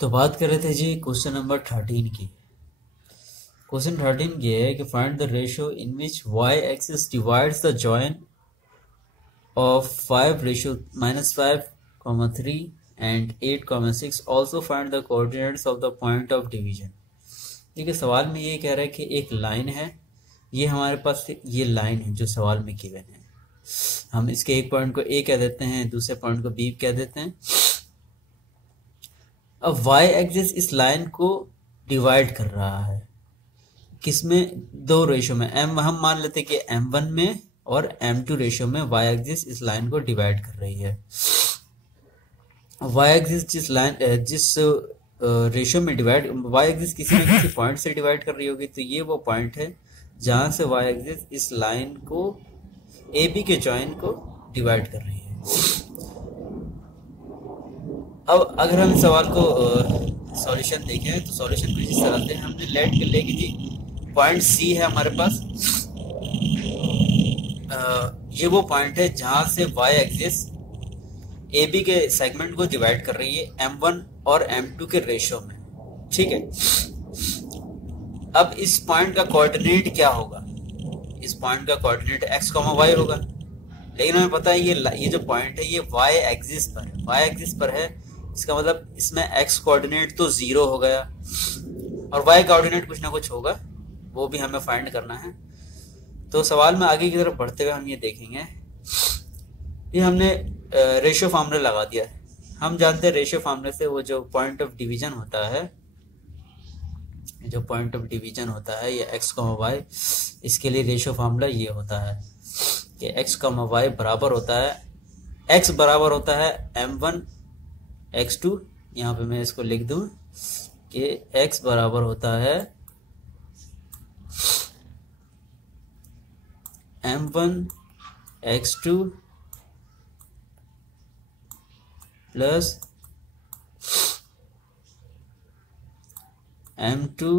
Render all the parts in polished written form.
तो बात कर रहे थे जी क्वेश्चन नंबर 13 की। क्वेश्चन 13 ये है कि find the ratio in which Y axis divides the join of 5 ratio -5, 3 and 8, 6। Also find the coordinates of the point of division. देखिए सवाल में ये कह रहा है कि एक लाइन है, ये हमारे पास ये लाइन है जो सवाल में गिवन है। हम इसके एक पॉइंट को ए कह देते हैं, दूसरे पॉइंट को बी कह देते हैं। अब वाई एक्सिस इस लाइन को डिवाइड कर रहा है, किसमें? दो रेशियो में। हम मान लेते कि m1 में और m2 रेशियो में वाई एक्सिस इस लाइन को डिवाइड कर रही है। वाई एक्सिस जिस रेशियो में डिवाइड, वाई एक्सिस किसी न किसी पॉइंट से डिवाइड कर रही होगी, तो ये वो पॉइंट है जहां से वाई एक्सिस इस लाइन को ए बी के जॉइन को डिवाइड कर रही है। अब अगर हम सवाल को सॉल्यूशन देखें तो सॉल्यूशन कुछ इस तरह से हमने लेट कर लेगी जी। पॉइंट सी है हमारे पास, ये वो पॉइंट है जहां से वाई एक्सिस ए बी के सेगमेंट को डिवाइड कर रही है m1 और m2 के रेशियो में, ठीक है। अब इस पॉइंट का कोऑर्डिनेट क्या होगा? इस पॉइंट का कोऑर्डिनेट x, y होगा। लेकिन हमें पता है ये जो पॉइंट है ये y एक्सिस पर है, y एक्सिस पर है। इसका मतलब इसमें x कोऑर्डिनेट तो 0 हो गया और y कोऑर्डिनेट कुछ ना कुछ होगा, वो भी हमें फाइंड करना है। तो सवाल में आगे की तरफ बढ़ते हुए हम ये देखेंगे, ये हमने रेशियो फार्मूला लगा दिया है। हम जानते हैं रेशियो फार्मूले से वो जो पॉइंट ऑफ डिवीजन होता है, जो पॉइंट ऑफ डिवीजन होता है ये x, y, इसके लिए रेशियो फार्मूला ये होता है कि x, y बराबर होता है, x बराबर होता है m1 x2। यहाँ पे मैं इसको लिख दूं कि x बराबर होता है m1 x2 plus m2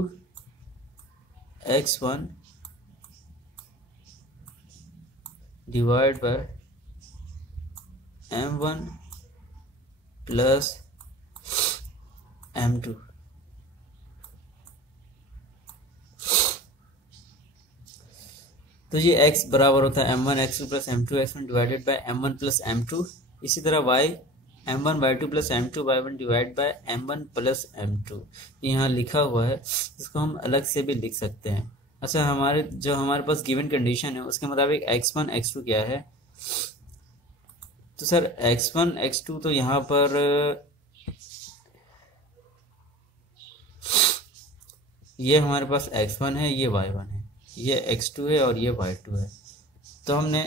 x1 divide by m1 plus m2। तो ये x बराबर होता है m1 x2 plus m2 x1 divided by m1 plus m2। इसी तरह y m1 y2 plus m2 y1 divide by m1 plus m2। यहाँ लिखा हुआ है, इसको हम अलग से भी लिख सकते हैं। अच्छा, हमारे पास गिवन कंडीशन है उसके मुताबिक x1 x2 क्या है? तो सर x1 x2 तो यहाँ पर ये हमारे पास x1 है, ये y1 है, ये x2 है और ये y2 है। तो हमने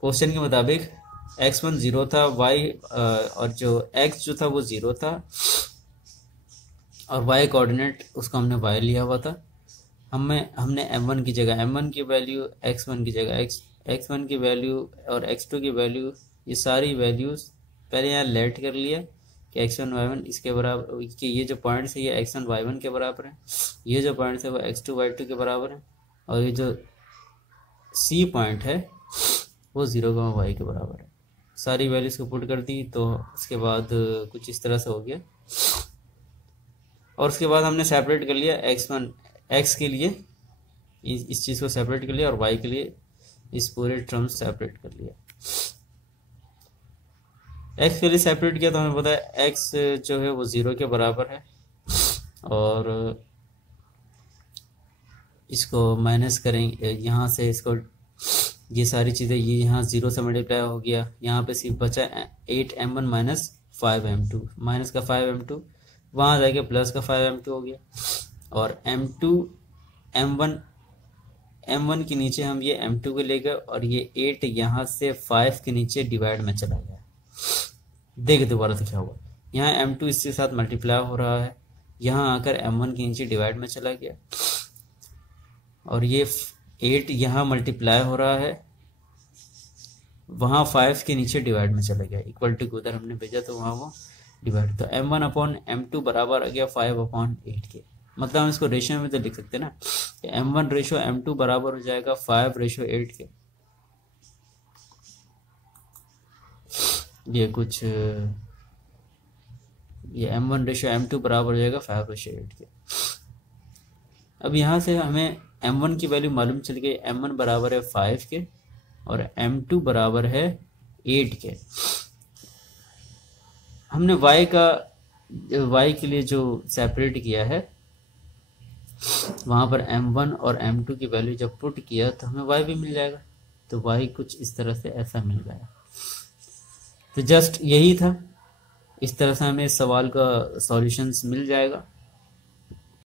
क्वेश्चन के मुताबिक x1 0 था, और जो x जो था वो 0 था और y कोऑर्डिनेट उसको हमने y लिया हुआ था। हमने m1 की जगह m1 की वैल्यू, x1 की जगह x1 की वैल्यू और x2 की वैल्यू, ये सारी वैल्यूज पहले यहाँ लेट कर लिया कि x1 y1 इसके बराबर, कि ये जो पॉइंट्स है ये x1 y1 के बराबर है, ये जो पॉइंट्स है वो x2 y2 के बराबर है, और ये जो C पॉइंट है वो 0, y के बराबर है। सारी वैल्यूज को पुट कर दी तो उसके बाद कुछ इस तरह से हो गया, और उसके बाद हमने सेपरेट कर लिया x के लिए इस चीज़ को सेपरेट कर लिया और y के लिए इस पूरे टर्म सेपरेट कर लिया। x के लिए सेपरेट किया तो हमें पता है x जो है वो 0 के बराबर है, और इसको माइनस करेंगे यहाँ से, इसको ये सारी चीज़ें ये यहाँ 0 से मल्टीप्लाई हो गया, यहाँ पे सिर्फ बचा 8m1 माइनस 5m2, माइनस का 5m2 वहाँ जाके प्लस का 5m2 हो गया, और m2 m1 के नीचे हम ये m2 को ले गए और ये 8 यहाँ से 5 के नीचे डिवाइड में चला गया। देखिए दोबारा से क्या हुआ, यहाँ m2 इसके साथ मल्टीप्लाई हो रहा है, यहाँ आकर m1 के नीचे डिवाइड में चला गया, और ये 8 यहाँ मल्टीप्लाई हो रहा है, वहाँ 5 के नीचे डिवाइड में चला गया, इक्वल टू उधर हमने भेजा तो वहाँ वो डिवाइड, तो m1 अपॉन m2 बराबर आ गया 5/8 के। मतलब हम इसको रेशियो में तो लिख सकते हैं ना, m1 रेशियो m2 बराबर हो जाएगा 5/8 के। ये कुछ ये m1/m2 बराबर हो जाएगा 5/8 के। अब यहाँ से हमें m1 की वैल्यू मालूम चल गई, m1 बराबर है 5 के और m2 बराबर है 8 के। हमने y के लिए जो सेपरेट किया है वहाँ पर m1 और m2 की वैल्यू जब पुट किया तो हमें y भी मिल जाएगा। तो y कुछ इस तरह से ऐसा मिल गया। तो जस्ट यही था, इस तरह से हमें इस सवाल का सॉल्यूशंस मिल जाएगा।